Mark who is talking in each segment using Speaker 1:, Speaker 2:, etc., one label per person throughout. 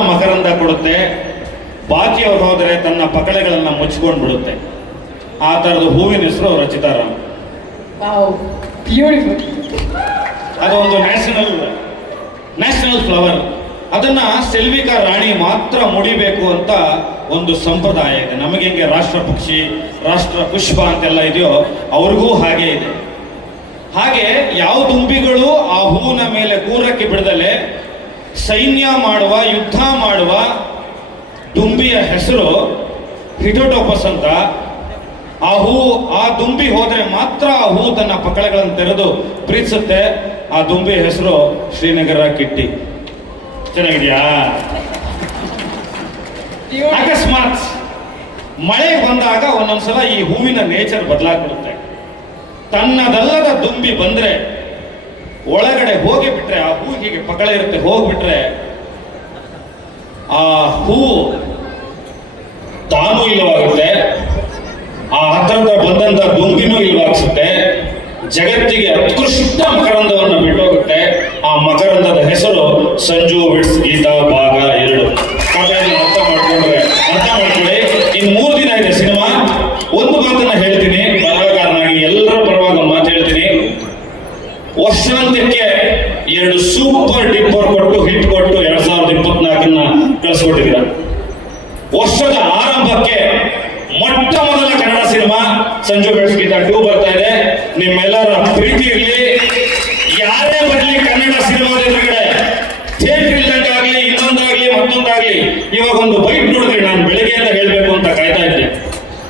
Speaker 1: ಮಕರಂದ ಕೊಡುತ್ತೆ ಬಾಕಿಯವ್ರು ಹೋದರೆ ತನ್ನ ಪಕಳೆಗಳನ್ನು ಮುಚ್ಕೊಂಡು ಬಿಡುತ್ತೆ. ಆ ಥರದ ಹೂವಿನ ಹೆಸರು ರಚಿತಾರಾಮ್. ಅದೊಂದು ನ್ಯಾಷನಲ್ ನ್ಯಾಷನಲ್ ಫ್ಲವರ್ ಅದನ್ನ ಸೆಲ್ವಿಕಾ ರಾಣಿ ಮಾತ್ರ ಮುಡಿಬೇಕು ಅಂತ ಒಂದು ಸಂಪ್ರದಾಯ ಇದೆ. ನಮಗೆ ಹೆಂಗೆ ರಾಷ್ಟ್ರ ಪಕ್ಷಿ ರಾಷ್ಟ್ರ ಪುಷ್ಪ ಅಂತೆಲ್ಲ ಇದೆಯೋ ಅವ್ರಿಗೂ ಹಾಗೆ ಇದೆ. ಹಾಗೆ ಯಾವ ದುಂಬಿಗಳು ಆ ಹೂವಿನ ಮೇಲೆ ಕೂರಕ್ಕೆ ಬಿಡದಲೆ ಸೈನ್ಯ ಮಾಡುವ ಯುದ್ಧ ಮಾಡುವ ದುಂಬಿಯ ಹೆಸರು ಹಿಟೋಟೋಪಸ್ ಅಂತ. ಆ ಹೂ ಆ ದುಂಬಿ ಹೋದರೆ ಮಾತ್ರ ಆ ಹೂ ತನ್ನ ಪಕಳೆಗಳನ್ನು ತೆರೆದು ಪ್ರೀತಿಸುತ್ತೆ. ಆ ದುಂಬಿಯ ಹೆಸರು ಶ್ರೀನಗರ ಕಿಟ್ಟಿ. ಚೆನ್ನಾಗಿದೆಯಾ? ಅಕಸ್ಮಾತ್ ಮಳೆ ಬಂದಾಗ ಒಂದೊಂದ್ಸಲ ಈ ಹೂವಿನ ನೇಚರ್ ಬದಲಾಗ್ಬಿಡುತ್ತೆ. ತನ್ನದಲ್ಲದ ದುಂಬಿ ಬಂದ್ರೆ ಒಳಗಡೆ ಹೋಗಿ ಬಿಟ್ರೆ, ಆ ಹೂ ಹೀಗೆ ಪಕಳ ಇರುತ್ತೆ, ಹೋಗ್ಬಿಟ್ರೆ, ಆ ಹೂ ತಾನು ಇಲ್ಲವಾಗುತ್ತೆ. ಆ ಹತ್ತಿರದ ಬಂದಂತ ದುಂಬಿನೂ ಇಲ್ಲವಾಗಿಸುತ್ತೆ ಜಗತ್ತಿಗೆ ಉತ್ಕೃಷ್ಟ ಮಕರಂದವನ್ನು ಬಿಟ್ಟೋಗುತ್ತೆ. ಆ ಮಕರಂದದ ಹೆಸರು ಸಂಜು ಬಿಡ್ಸ್ ಗೀತಾ ಭಾಗ ಎರಡು. ಕಥೆಯನ್ನು ಅರ್ಥ ಮಾಡ್ಕೊಂಡ್ರೆ, ಅರ್ಥ ಮಾಡ್ಕೊಳ್ಳಿ. ಇನ್ ಮೂರು ದಿನ ಇದೆ ಸಿನಿಮಾ. ಒಂದು ವರ್ಷಾಂತ್ಯಕ್ಕೆ ಎರಡು ಸೂಪರ್ ಡಿಪ್ಪರ್ ಕೊಟ್ಟು ಹಿಟ್ ಕೊಟ್ಟು ಎರಡ್ ಸಾವಿರದ ಇಪ್ಪತ್ನಾಲ್ಕನ್ನ ಕಳಿಸ್ಕೊಟ್ಟಿದ್ದೀರ. ವರ್ಷದ ಆರಂಭಕ್ಕೆ ಮೊಟ್ಟ ಮೊದಲ Kannada cinema Sanju weds Geetha two ಬರ್ತಾ ಇದೆ. ನಿಮ್ಮೆಲ್ಲರ ಪ್ರೀತಿ ಇರಲಿ. ಯಾರೇ ಬರಲಿ ಕನ್ನಡ ಸಿನಿಮಾದ ಎದುರುಗಡೆ ಥಿಯೇಟರ್ ಇಲ್ದಂಗಾಗ್ಲಿ, ಇನ್ನೊಂದಾಗ್ಲಿ, ಮತ್ತೊಂದಾಗ್ಲಿ ಇವಾಗ ಒಂದು ಬೈಕ್ ನೋಡಿದ್ರೆ ನಾನು ಬೆಳಗ್ಗೆಯಿಂದ ಹೇಳ್ಬೇಕು ಅಂತ ಕಾಯ್ತಾ ಇದ್ದೆ.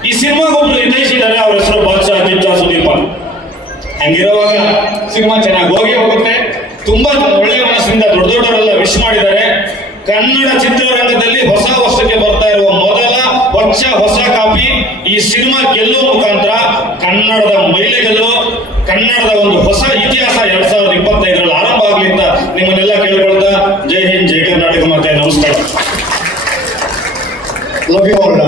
Speaker 1: ಈ ಸಿನಿಮಾಗೊಬ್ರು ನಿರ್ದೇಶಿದ್ದಾರೆ ಅವ್ರ ಹೆಸರು ಬಾದ್ಶಾ ಅಜಿತ್ ಸುದೀಪ. ಹಂಗಿರುವಾಗ ಸಿನಿಮಾ ಚೆನ್ನಾಗಿ ಹೋಗಿ ಹೋಗುತ್ತೆ. ತುಂಬಾ ಒಳ್ಳೆಯ ಮನಸ್ಸಿನಿಂದ ದೊಡ್ಡ ದೊಡ್ಡವರೆಲ್ಲ ವಿಶ್ ಮಾಡಿದ್ದಾರೆ. ಕನ್ನಡ ಚಿತ್ರರಂಗದಲ್ಲಿ ಹೊಸ ವರ್ಷಕ್ಕೆ ಬರ್ತಾ ಇರುವ ಮೊದಲ ವರ್ಷ ಹೊಸ ಕಾಪಿ ಈ ಸಿನಿಮಾ ಗೆಲ್ಲುವ ಮುಖಾಂತರ ಕನ್ನಡದ ಮೈಲಿಗೆಲ್ಲೋ ಕನ್ನಡದ ಒಂದು ಹೊಸ ಇತಿಹಾಸ ಎರಡ್ ಸಾವಿರದ ಇಪ್ಪತ್ತೈದರಲ್ಲಿ ಆರಂಭ ಆಗಲಿ ಅಂತ ನಿಮ್ಮನ್ನೆಲ್ಲ ಕೇಳಿಕೊಳ್ತಾ ಜೈ ಹಿಂದ್, ಜೈ ಕರ್ನಾಟಕ ಮತ್ತೆ ನಮಸ್ಕಾರ. ಲಭ್ಯವಾದ